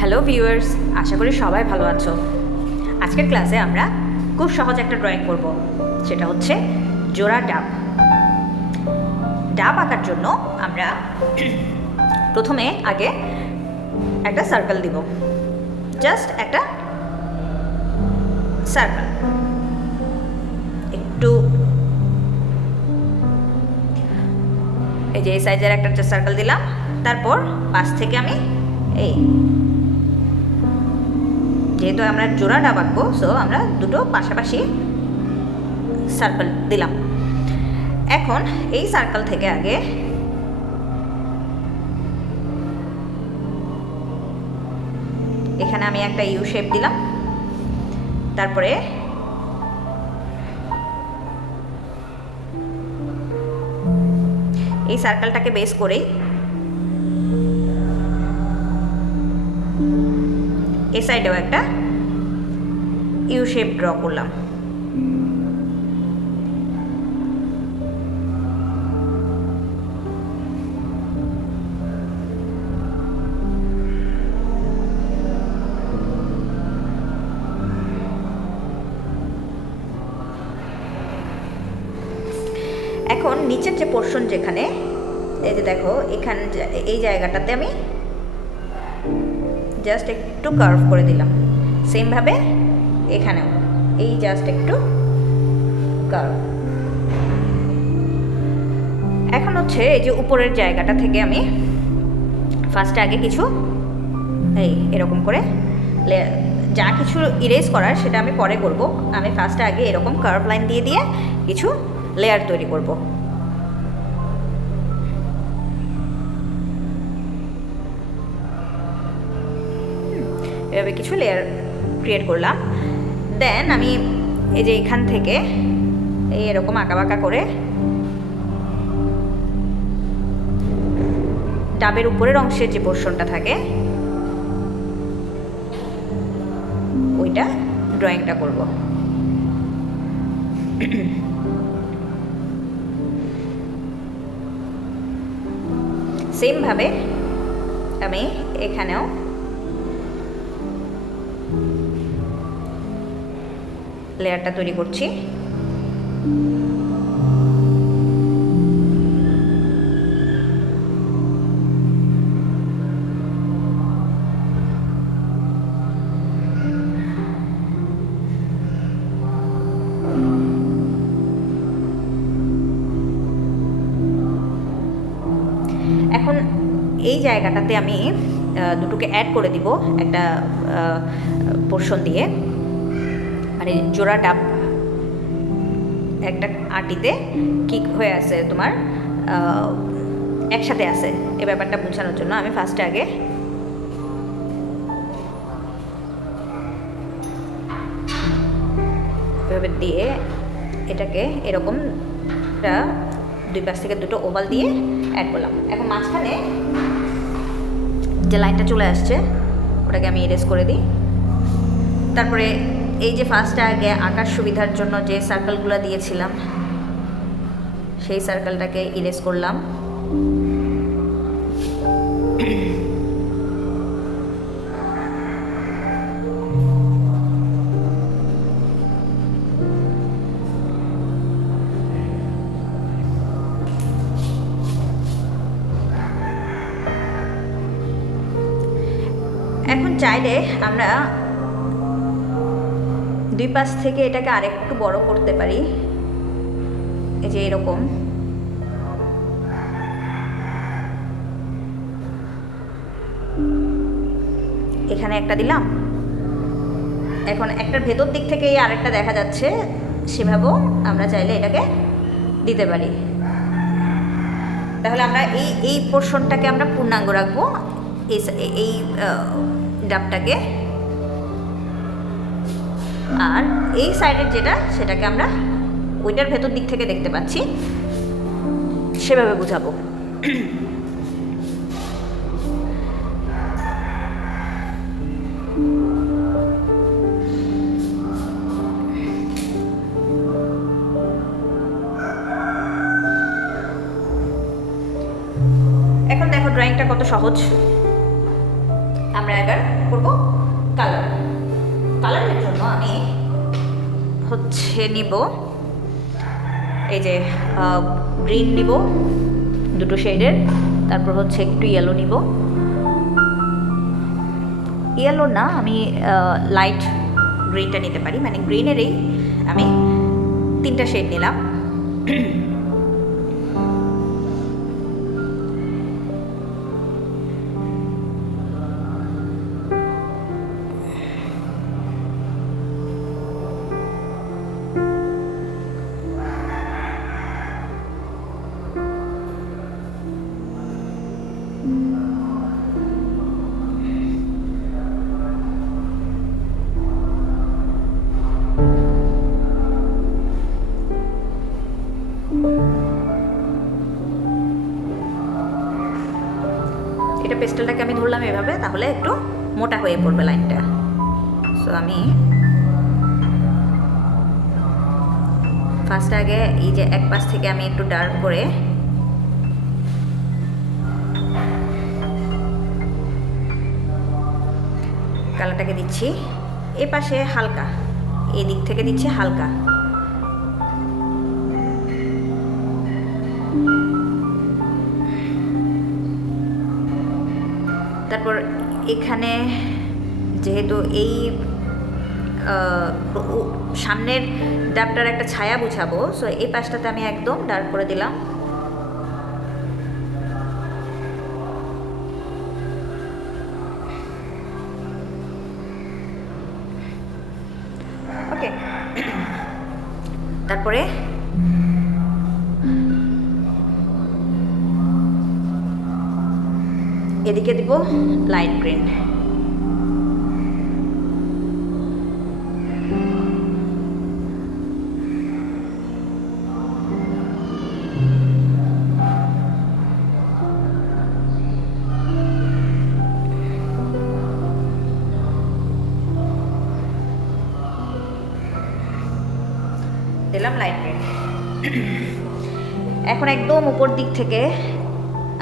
Hello viewers, আশা করি সবাই ভালো আছো। আজকের ক্লাসে আমরা খুব সহজ একটা ড্রয়িং করব, সেটা হচ্ছে জোড়া ডাব। ডাব আঁকার জন্য আমরা প্রথমে আগে একটা সার্কেল দিব, জাস্ট একটা সার্কেল, একটু এই যে এই সাইজের একটা সার্কেল দিলাম। তারপর পাশ থেকে আমি যেহেতু আমরা জোড়া ডাব আঁকবো, সো আমরা দুটো পাশাপাশি সার্কেল দিলাম। এখন এই সার্কেল থেকে আগে এখানে আমি একটা ইউ শেপ দিলাম। তারপরে এই সার্কেলটাকে বেস করেই এই সাইডেও একটা ইউ শেপ ড্র করলাম। এখন নিচের যে পোর্শন, যেখানে এই যে দেখো এখানে এই জায়গাটাতে আমি জাস্ট একটু কার্ভ করে দিলাম। সেমভাবে এখানেও এই জাস্ট একটু কার্ভ। এখন হচ্ছে এই যে উপরের জায়গাটা থেকে আমি ফার্স্টে আগে কিছু এরকম করে যা কিছু ইরেজ করার সেটা আমি পরে করব। আমি ফার্স্টে আগে এরকম কার্ভ লাইন দিয়ে দিয়ে কিছু লেয়ার তৈরি করব। এভাবে কিছু লেয়ার ক্রিয়েট করলাম। দেন আমি এই যে এখান থেকে এরকম আঁকা বাঁকা করে ডাবের উপরের অংশের যে পোর্শনটা থাকে ওইটা ড্রয়িংটা করব। সেমভাবে আমি এখানেও লেয়ারটা তৈরি করছি। এখন এই জায়গাটাতে আমি দুটোকে অ্যাড করে দিব একটা পোর্শন দিয়ে, মানে জোড়া ডাব একটা আটিতে কি হয়ে আছে তোমার একসাথে আছে, এই ব্যাপারটা বোঝানোর জন্য আমি ফার্স্টে আগে এভাবে দিয়ে এটাকে এরকম দুই পাশ থেকে দুটো ওভাল দিয়ে অ্যাড করলাম। এখন মাঝখানে যে লাইনটা চলে আসছে ওটাকে আমি ইরেজ করে দিই। তারপরে এই যে ফার্স্টে আগে আঁকার সুবিধার জন্য যে সার্কেলগুলো দিয়েছিলাম সেই সার্কেলটাকে ইরেজ করলাম। এখন চাইলে আমরা দুই পাশ থেকে এটাকে আরেকটু বড় করতে পারি। এই যে এরকম এখানে একটা দিলাম। এখন একটার ভেতর দিক থেকে এই আরেকটা দেখা যাচ্ছে, সেভাবেও আমরা চাইলে এটাকে দিতে পারি। তাহলে আমরা এই পোর্শনটাকে আমরা পূর্ণাঙ্গ রাখবো, এই ডাবটাকে। আর এই সাইডের যেটা সেটাকে আমরা ওইটার ভেতর দিক থেকে দেখতে পাচ্ছি, সেভাবে বুঝাবো। এখন দেখো ড্রয়িংটা কত সহজ। আমরা এবার করব কালার। কালারের জন্য আমি হচ্ছে নিব এই যে গ্রিন নিব দুটো শেডের, তারপর হচ্ছে একটু ইয়েলো নিব, ইয়েলো না আমি লাইট গ্রিনটা নিতে পারি, মানে গ্রিনেরই আমি 3টা শেড নিলাম। এটা পেস্টেলটাকে আমি ধরলাম এভাবে, তাহলে একটু মোটা হয়ে পড়বে লাইনটা। সো আমি ফার্স্ট আগে এই যে এক পাশ থেকে আমি একটু ডার্ক করে কালারটাকে দিচ্ছি, এ পাশে হালকা, এই দিক থেকে দিচ্ছি হালকা। তারপর এখানে যেহেতু এই সামনের ডাবটার একটা ছায়া বুঝাবো, সো এই পাশটাতে আমি একদম ডার্ক করে দিলাম। ওকে, তারপরে এদিকে দিব লাইট গ্রিন। দিলাম লাইট গ্রিন। এখন একদম উপর দিক থেকে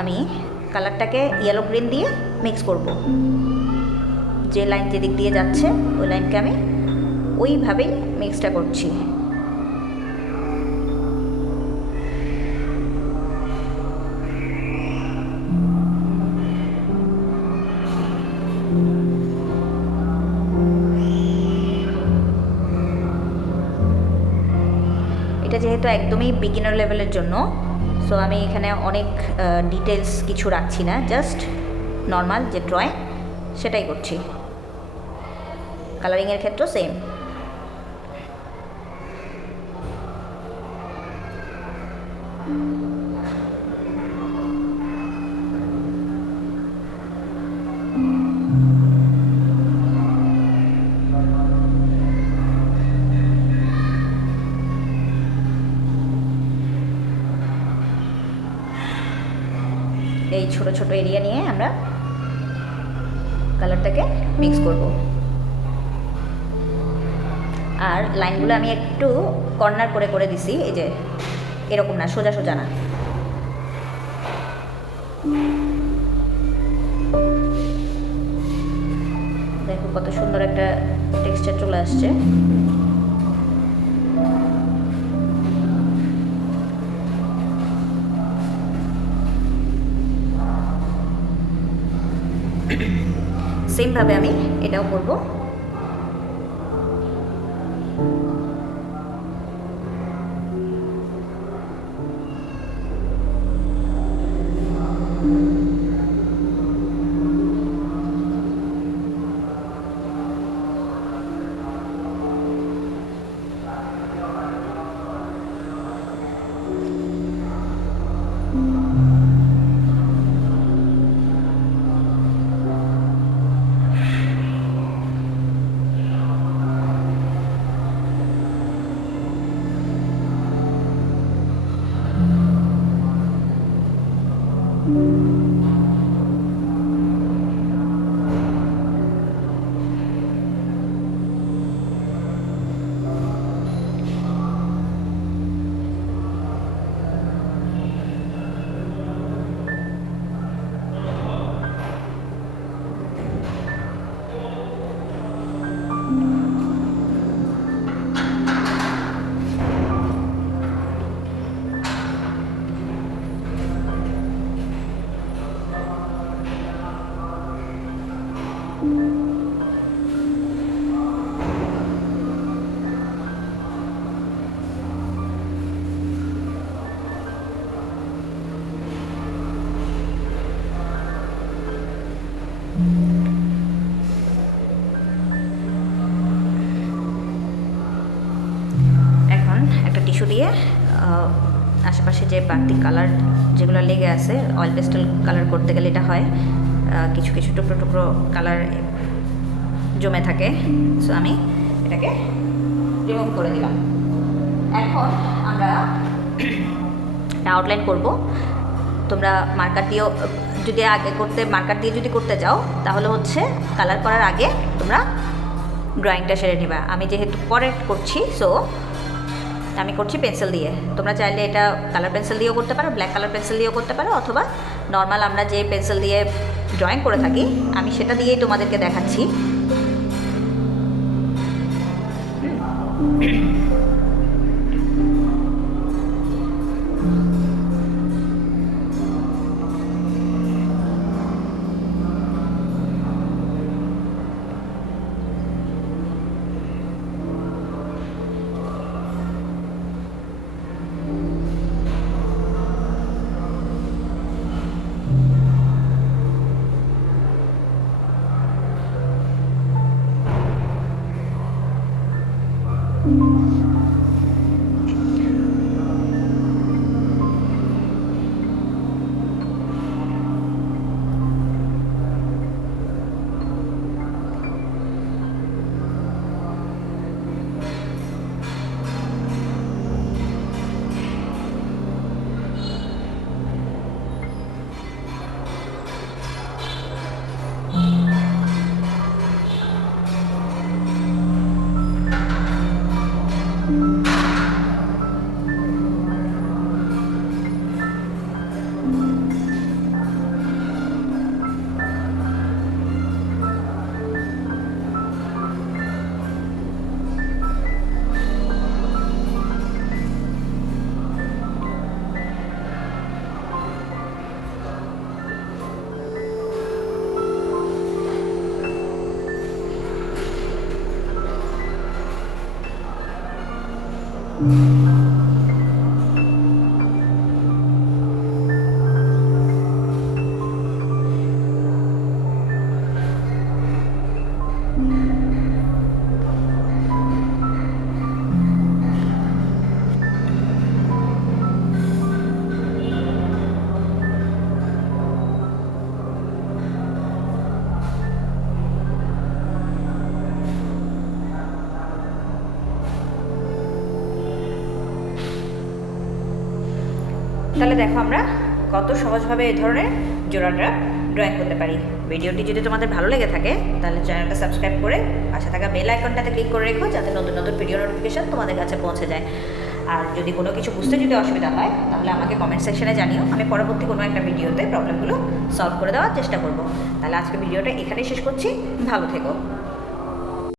আমি কালারটাকে ইয়েলো গ্রিন দিয়ে মিক্স করব। যে লাইন যেদিক দিয়ে যাচ্ছে ওই লাইনকে আমি ওইভাবেই মিক্সটা করছি। এটা যেহেতু একদমই বিগিনার লেভেলের জন্য, সো আমি এখানে অনেক ডিটেলস কিছু রাখছি না, জাস্ট নর্মাল যে ড্রয়িং সেটাই করছি। কালারিংয়ের ক্ষেত্রেও সেম। এই ছোট ছোট এরিয়া নিয়ে আমরা কালারটাকে মিক্স করব। আর লাইনগুলো আমি একটু কর্নার করে করে দিছি, এই যে এরকম না, সোজা সোজা না। দেখো কত সুন্দর একটা টেক্সচার চলে আসছে। সেমভাবে আমি এটাও করব। এখন একটা টিস্যু দিয়ে আশেপাশে যে বাড়তি কালার যেগুলো লেগে আছে, অয়েল পেস্টেল কালার করতে গেলে এটা হয়, কিছু কিছু টুকরো টুকরো কালার জমে থাকে। সো আমি এটাকে রিমুভ করে দিলাম। এখন আমরা আউটলাইন করব। তোমরা মার্কার দিয়েও যদি আগে মার্কার দিয়ে যদি করতে যাও তাহলে হচ্ছে কালার করার আগে তোমরা ড্রয়িংটা সেরে নেবা। আমি যেহেতু পরে করছি, সো আমি করছি পেন্সিল দিয়ে। তোমরা চাইলে এটা কালার পেন্সিল দিয়েও করতে পারো, ব্ল্যাক কালার পেন্সিল দিয়েও করতে পারো, অথবা নর্মাল আমরা যে পেন্সিল দিয়ে ড্রয়িং করে থাকি আমি সেটা দিয়েই তোমাদেরকে দেখাচ্ছি। তাহলে দেখো আমরা কত সহজভাবে এই ধরনের জোড়াটা ড্রয়িং করতে পারি। ভিডিওটি যদি তোমাদের ভালো লেগে থাকে তাহলে চ্যানেলটা সাবস্ক্রাইব করে পাশে থাকা বেল আইকনটাতে ক্লিক করে রেখো, যাতে নতুন নতুন ভিডিও নোটিফিকেশন তোমাদের কাছে পৌঁছে যায়। আর যদি কোনো কিছু বুঝতে যদি অসুবিধা হয় তাহলে আমাকে কমেন্ট সেকশনে জানিও, আমি পরবর্তী কোনো একটা ভিডিওতে প্রবলেমগুলো সলভ করে দেওয়ার চেষ্টা করব। তাহলে আজকে ভিডিওটা এখানেই শেষ করছি, ভালো থেকো।